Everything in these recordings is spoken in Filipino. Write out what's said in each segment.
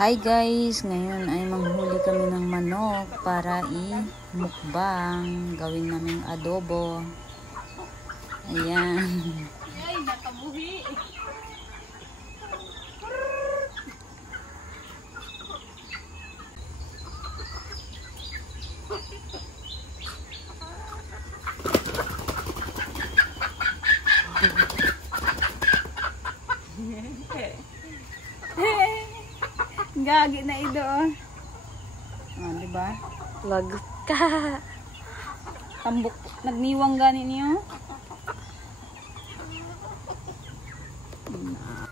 Hi guys! Ngayon ay manghuli kami ng manok para i-mukbang. Gawin naming adobo. Ayan. Ay, nakabuhi. Gagi na ito, oh. Oh, diba? Lagot ka. Tambok, nagniwang gani niyo.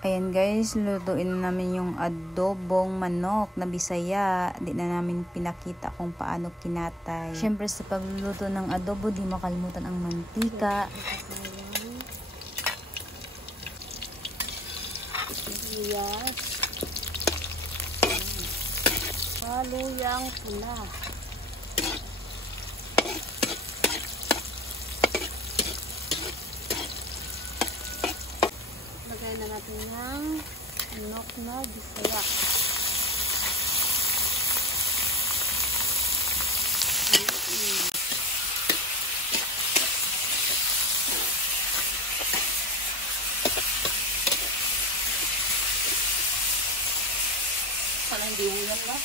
Ayan guys, lutuin namin yung adobong manok na Bisaya. Di na namin pinakita kung paano kinatay. Siyempre sa pagluluto ng adobo, di makalimutan ang mantika. Yes. Haluyang pula. Lagay na natin ng manok na Bisaya. Sana hindi ulan ba?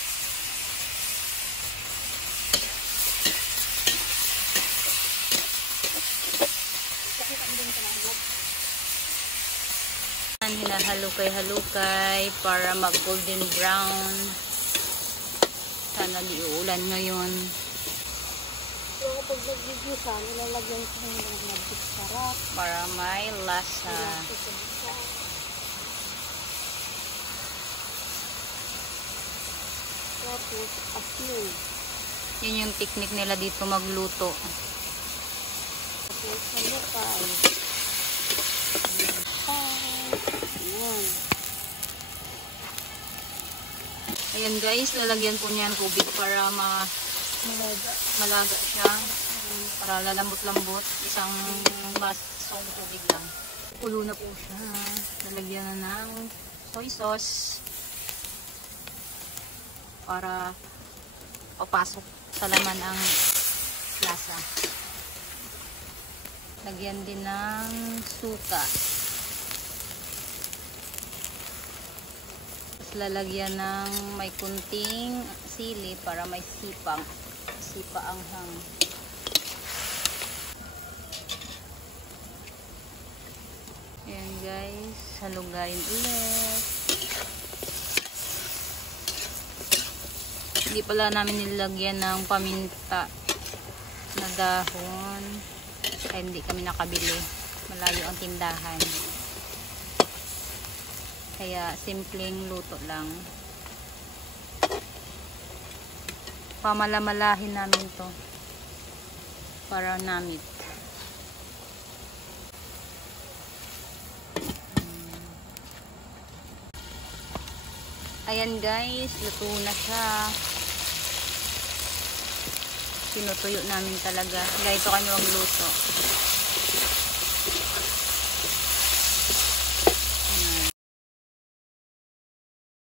Hinahalukay-halukay para mag golden brown. Sana di uulan ngayon. So kapag nag-gisa, nilalagyan ko ng magic sarap. Para may lasa. Tapos asin. Yun yung technique nila dito magluto. Tapos halukay. Ayan guys, lalagyan po niyan tubig para malaga siya. Para lalambot-lambot. Isang basong tubig lang. Kulo na po siya. Lalagyan na ng soy sauce. Para papasok sa laman ang lasa. Lagyan din ng suka. Lalagyan ng may kunting sili para may sipa ang hang. Ayan guys, halugayin ulit. Hindi pala namin nilagyan ng paminta na dahon kaya hindi kami nakabili, malayo ang tindahan. Kaya simpleng luto lang. Pamalamalahin namin to para namit. Ayan guys, luto na siya. Sinutuyo namin talaga. Ganito kami magluto.